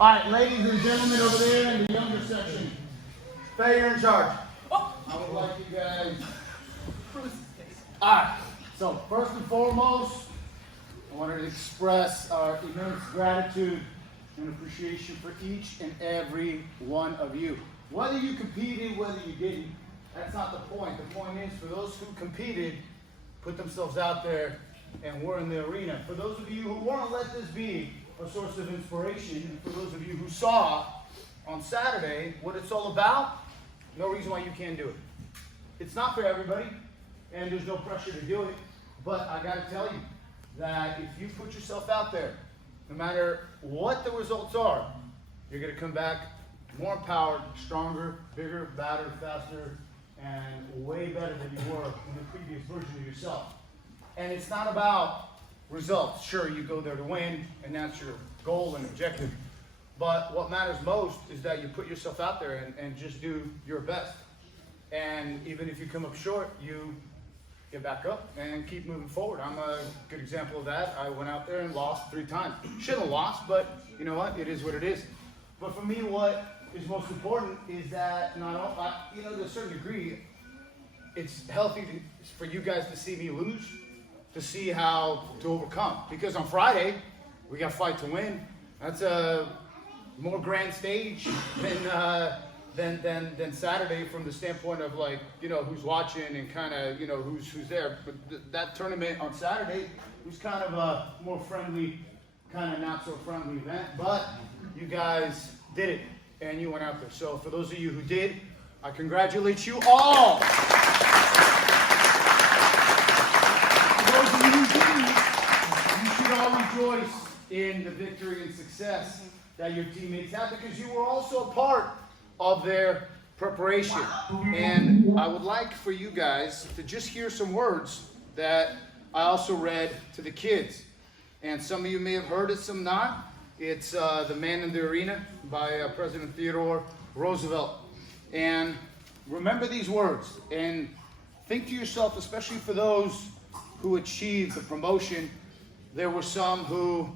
All right, ladies and gentlemen over there in the younger section, Faye, you're in charge. I would like you guys. All right, so first and foremost, I wanted to express our immense gratitude and appreciation for each and every one of you. Whether you competed, whether you didn't, that's not the point. The point is for those who competed, put themselves out there, and were in the arena. For those of you who want to let this be a source of inspiration, and for those of you who saw on Saturday what it's all about, no reason why you can't do it. It's not for everybody, and there's no pressure to do it, but I got to tell you that if you put yourself out there, no matter what the results are, you're going to come back more empowered, stronger, bigger, badder, faster, and way better than you were in the previous version of yourself. And it's not about results. Sure, you go there to win, and that's your goal and objective. But what matters most is that you put yourself out there and just do your best. And even if you come up short, you get back up and keep moving forward. I'm a good example of that. I went out there and lost 3 times. Shouldn't have lost, but you know what? It is what it is. But for me, what is most important is that, to a certain degree, it's healthy for you guys to see me lose, to see how to overcome. Because on Friday, we got Fight to Win. That's a more grand stage than Saturday from the standpoint of who's watching and kind of, who's there. But that tournament on Saturday was kind of a more friendly, kind of not so friendly event. But you guys did it and you went out there. So for those of you who did, I congratulate you all. You should all rejoice in the victory and success that your teammates have, because you were also a part of their preparation. And I would like for you guys to just hear some words that I also read to the kids. And some of you may have heard it, some not. It's The Man in the Arena by President Theodore Roosevelt. And remember these words and think to yourself, especially for those who achieved the promotion. There were some who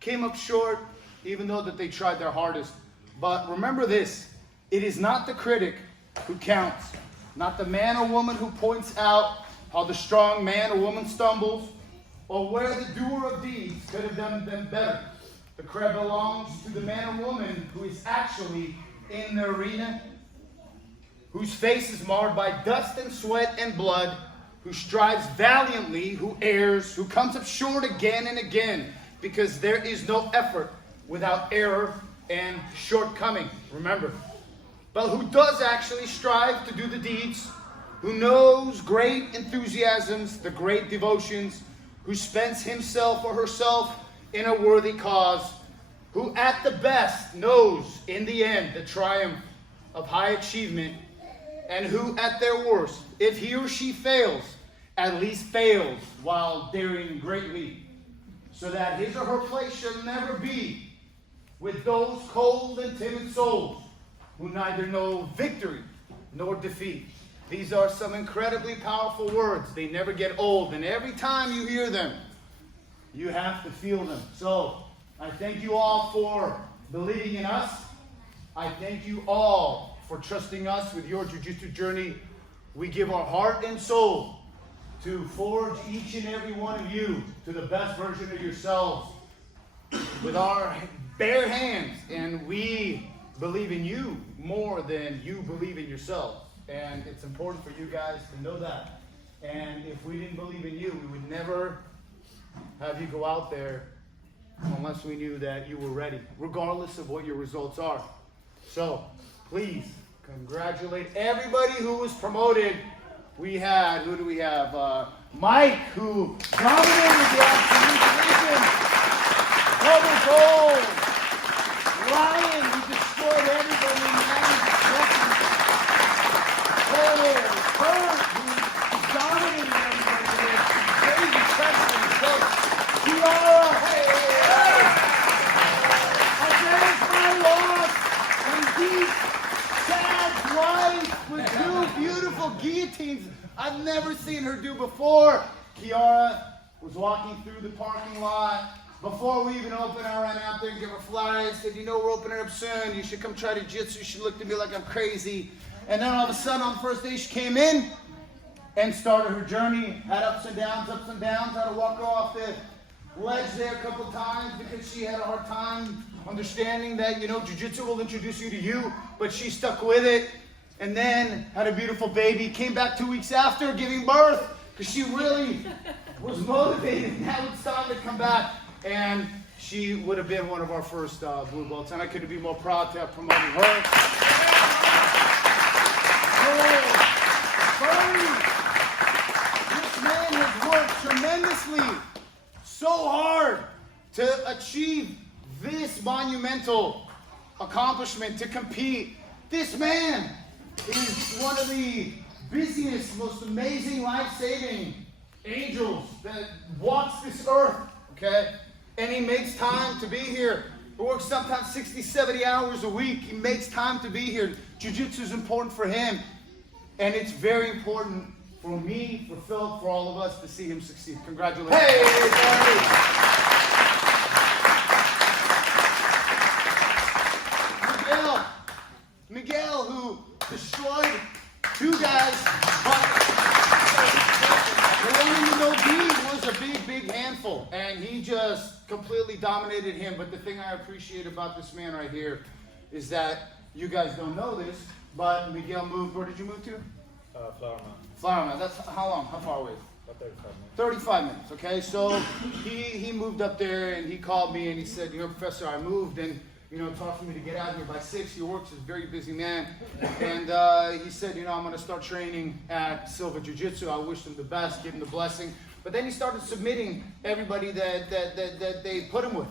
came up short, even though that they tried their hardest. But remember this, it is not the critic who counts, not the man or woman who points out how the strong man or woman stumbles, or where the doer of deeds could have done them better. The credit belongs to the man or woman who is actually in the arena, whose face is marred by dust and sweat and blood, who strives valiantly, who errs, who comes up short again and again, because there is no effort without error and shortcoming. Remember, but who does actually strive to do the deeds, who knows great enthusiasms, the great devotions, who spends himself or herself in a worthy cause, who at the best knows in the end the triumph of high achievement, and who at their worst, if he or she fails, at least fails while daring greatly, so that his or her place shall never be with those cold and timid souls who neither know victory nor defeat. These are some incredibly powerful words. They never get old, and every time you hear them, you have to feel them. So I thank you all for believing in us. I thank you all for trusting us with your jiu-jitsu journey. We give our heart and soul to forge each and every one of you to the best version of yourselves with our bare hands, and we believe in you more than you believe in yourself. And it's important for you guys to know that. And if we didn't believe in you, we would never have you go out there unless we knew that you were ready, regardless of what your results are. So please congratulate everybody who was promoted. We had, who do we have? Mike, who dominated the afternoon division. Double gold. Ryan, who destroyed everybody in the Kurt, who dominated everybody with crazy testing. So, Kiara, against my loss, and these sad wife with 2 beautiful guillotines I've never seen her do before. Kiara was walking through the parking lot before we even open, I ran out there and gave her a flyer. I said, you know, we're opening up soon. You should come try to Jitsu. She looked at me like I'm crazy. And then all of a sudden, on the first day, she came in and started her journey. Had ups and downs, had to walk her off the ledge there a couple times because she had a hard time understanding that, you know, jiu-jitsu will introduce you to you, but she stuck with it. And then had a beautiful baby. Came back 2 weeks after giving birth because she really was motivated. Now it's time to come back. And she would have been one of our first blue belts. And I couldn't be more proud to have promoted her. This man has worked tremendously, so hard to achieve this monumental accomplishment, to compete. This man is one of the busiest, most amazing, life-saving angels that walks this earth, okay? And he makes time to be here. He works sometimes 60, 70 hours a week. He makes time to be here. Jiu-jitsu is important for him. And it's very important for me, for Phil, for all of us to see him succeed. Congratulations. Hey, everybody. Miguel, who destroyed two guys, but the one you know, he was a big handful, and he just completely dominated him. But the thing I appreciate about this man right here is that you guys don't know this, but Miguel moved. Where did you move to? Flower Mound. Flower Mound. That's how long? How far away? About 35 minutes. 35 minutes. Okay, so he moved up there, and he called me, and he said, you know, Professor, I moved, and you know, talked for me to get out here by 6. He works, he's a very busy man. And he said, you know, I'm going to start training at Silva Jiu-Jitsu. I wish him the best, give him the blessing. But then he started submitting everybody that they put him with.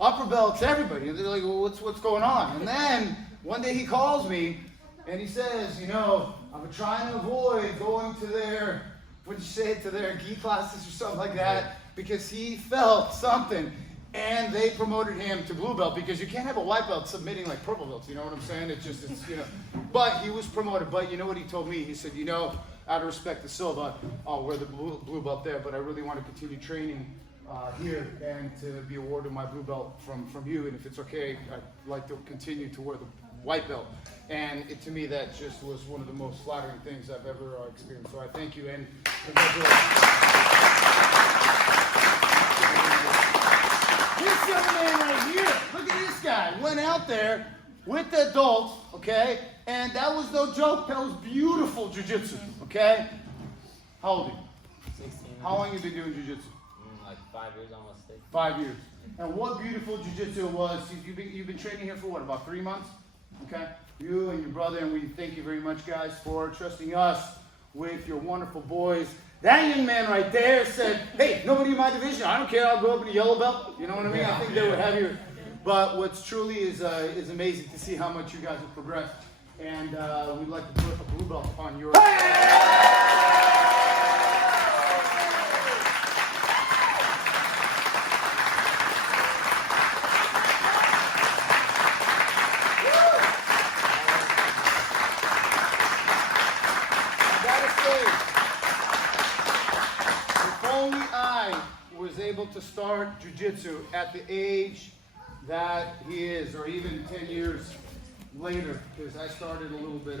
Upper belts, everybody. And they're like, well, what's going on? And then one day he calls me, and he says, you know, I've been trying to avoid going to their, what'd you say, to their gi classes or something like that, because he felt something. And they promoted him to blue belt because you can't have a white belt submitting like purple belts. You know what I'm saying? It's you know. But he was promoted. But you know what he told me? He said, you know, out of respect to Silva, I'll wear the blue belt there, but I really want to continue training here and to be awarded my blue belt from you. And if it's okay, I'd like to continue to wear the white belt. And to me, that just was one of the most flattering things I've ever experienced. So I thank you and congratulations. This young man right here, look at this guy, went out there with the adults, okay? And that was no joke, that was beautiful jiu-jitsu, okay? How old are you? 16. How long have you been doing jiu-jitsu? Like 5 years, almost 6. 5 years. And what beautiful jiu-jitsu was, you've been training here for what, about 3 months? Okay? You and your brother, and we thank you very much, guys, for trusting us with your wonderful boys. That young man right there said, hey, nobody in my division, I don't care, I'll go up in a yellow belt. You know what I mean? I think they would have you. But what's truly is amazing to see how much you guys have progressed. And we'd like to put a blue belt on your... able to start jiu-jitsu at the age that he is, or even 10 years later, because I started a little bit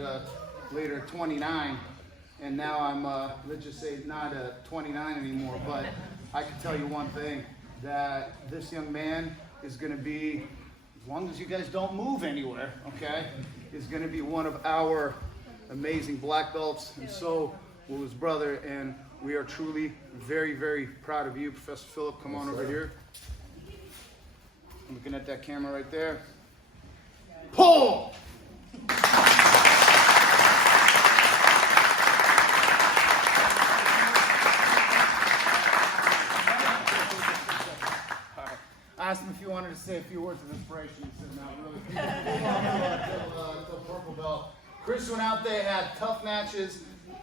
later, 29, and now I'm, let's just say, not 29 anymore, but I can tell you one thing, that this young man is going to be, as long as you guys don't move anywhere, okay, is going to be one of our amazing black belts, and so will his brother, and we are truly very, very proud of you. Professor Philip, come on over here. I'm looking at that camera right there. Pull! I asked him if he wanted to say a few words of inspiration. He said, not really. Until purple belt. Chris went out there, had tough matches,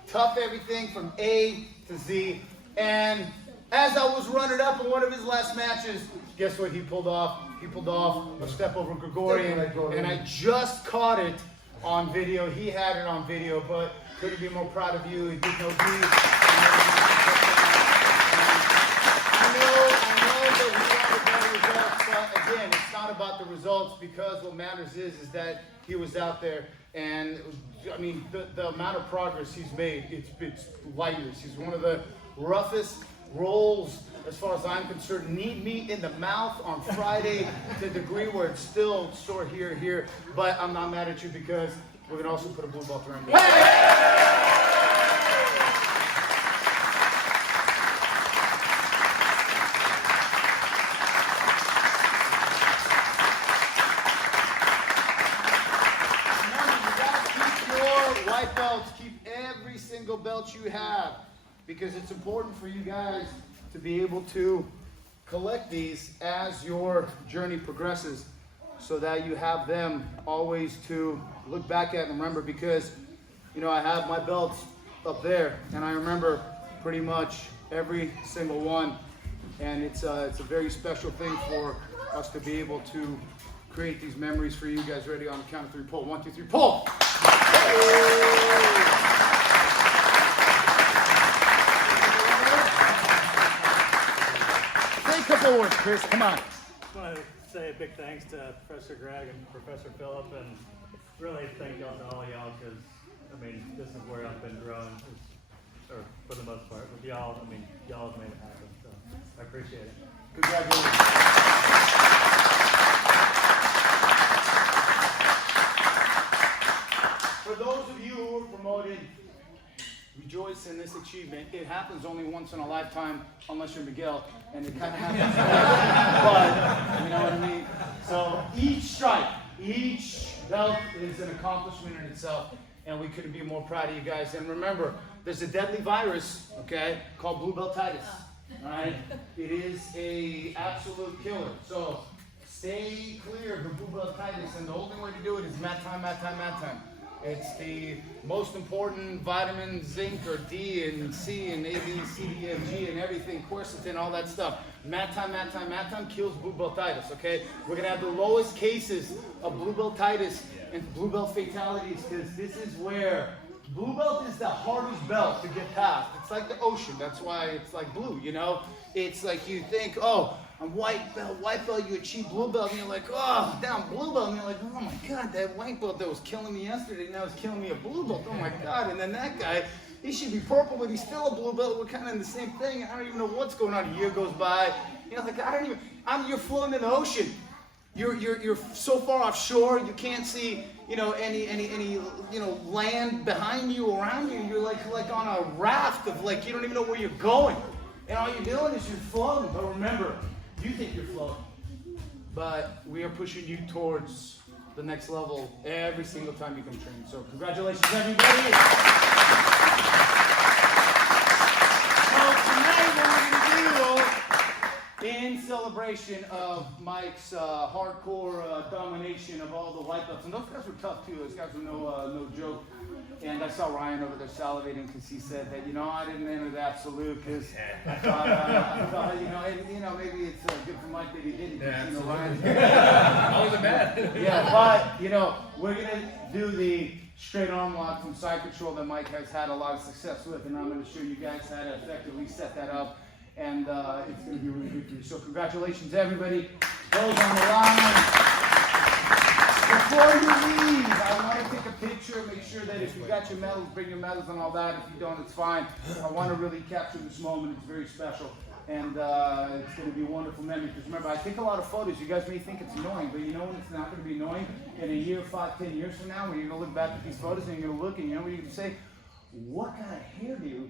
tough everything from A to Z. And as I was running up in one of his last matches, guess what he pulled off? He pulled off a step over Gregorian, and I just caught it on video. He had it on video, but couldn't be more proud of you. He did no deed. I know that we are the but again, it's not about the results, because what matters is that he was out there, and I mean, the amount of progress he's made, it's lightness. He's one of the roughest rolls, as far as I'm concerned. Need me in the mouth on Friday to the degree where it's still sore here, but I'm not mad at you, because we're gonna also put a blue belt around you. White belts, keep every single belt you have, because it's important for you guys to be able to collect these as your journey progresses, so that you have them always to look back at and remember. Because, you know, I have my belts up there, and I remember pretty much every single one, and it's a very special thing for us to be able to create these memories for you guys. Ready? On the count of three, pull. 1, 2, 3, pull. Say a couple words, Chris. Come on. I just want to say a big thanks to Professor Greg and Professor Phillip, and really thank y'all to all y'all, because I mean, this is where I've been growing, or for the most part. With y'all, I mean, y'all have made it happen, so I appreciate it. Congratulations. For those of you who were promoted, rejoice in this achievement. It happens only once in a lifetime, unless you're Miguel, and it kind of happens. But, you know what I mean? So each stripe, each belt is an accomplishment in itself, and we couldn't be more proud of you guys. And remember, there's a deadly virus, okay, called Bluebeltitis. All right? It is a absolute killer. So stay clear of the Bluebeltitis, and the only way to do it is mat time, mat time, mat time. It's the most important vitamin, zinc, or D, and C, and A, B, C, D, F, G, and everything, quercetin, all that stuff. Mat time, mat time, mat time kills Bluebeltitis, okay? We're going to have the lowest cases of Bluebeltitis and Bluebelt fatalities, because this is where Bluebelt is the hardest belt to get past. It's like the ocean. That's why it's like blue, you know? It's like you think, oh, I'm white belt, you achieve blue belt, and you're like, oh, down blue belt, and you're like, oh my God, that white belt that was killing me yesterday, now it's killing me a blue belt, oh my God. And then that guy, he should be purple, but he's still a blue belt. We're kind of in the same thing. I don't even know what's going on. A year goes by, you know, like, you're floating in the ocean. You're so far offshore, you can't see, you know, any you know, land behind you, around you. You're like on a raft of, like, you don't even know where you're going. And all you're doing is you're floating. But remember, you think you're floating, but we are pushing you towards the next level every single time you come train. So congratulations, everybody. So tonight what we're going to do, in celebration of Mike's hardcore domination of all the white belts, and those guys were tough too. Those guys were no joke. And I saw Ryan over there salivating, because he said that, you know, I didn't enter the absolute because I thought, you know, maybe it's good for Mike that he didn't. Yeah, you know, Ryan. I wasn't bad. Yeah, but, you know, we're going to do the straight arm lock from side control that Mike has had a lot of success with, and I'm going to show you guys how to effectively set that up, and it's going to be really good for you. So congratulations, everybody. Those on the line. Before you leave, I want to take a picture, make sure that if you got your medals, bring your medals and all that. If you don't, it's fine. I want to really capture this moment. It's very special. And it's going to be a wonderful memory. Because remember, I take a lot of photos. You guys may think it's annoying, but you know when it's not going to be annoying? In a year, 5, 10 years from now, when you're going to look back at these photos and you're going to look and you know what you're going to say? What kind of hairdo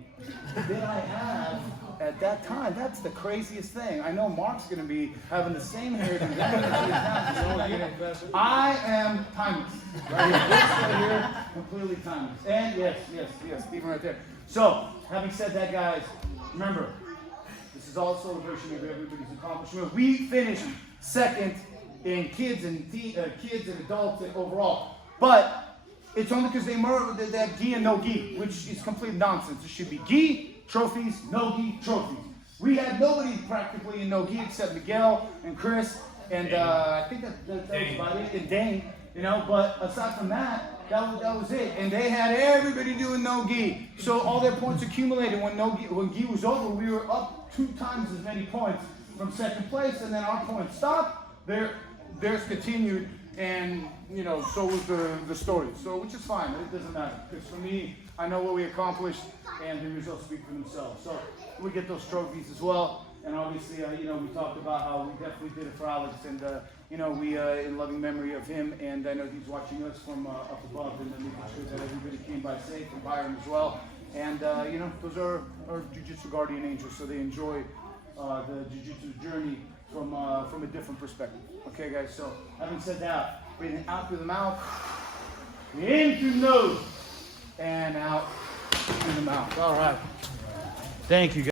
did I have at that time? That's the craziest thing. I know Mark's going to be having the same hairdo that I am timeless. Right here. This right here, completely timeless. And yes, Stephen right there. So, having said that, guys, remember, this is all a celebration of everybody's accomplishment. We finished second in kids and adults and overall. But it's only because they have gi and no gi, which is complete nonsense. It should be gi, trophies, no gi, trophies. We had nobody practically in no gi except Miguel and Chris, and I think that was about it, and Dane, you know, but aside from that, that was it. And they had everybody doing no gi. So all their points accumulated when gi was over. We were up 2 times as many points from second place, and then our points stopped. Theirs continued, and you know, so was the story. So, which is fine. It doesn't matter because for me, I know what we accomplished, and the results speak for themselves. So we get those trophies as well. And obviously, you know, we talked about how we definitely did it for Alex, and you know, we in loving memory of him. And I know he's watching us from up above, and making sure that everybody came by safe, and Byron as well. And you know, those are our Jiu-Jitsu guardian angels, so they enjoy the Jiu-Jitsu journey from a different perspective. Okay, guys. So having said that, breathing out through the mouth, in through the nose, and out through the mouth. All right. Thank you, guys.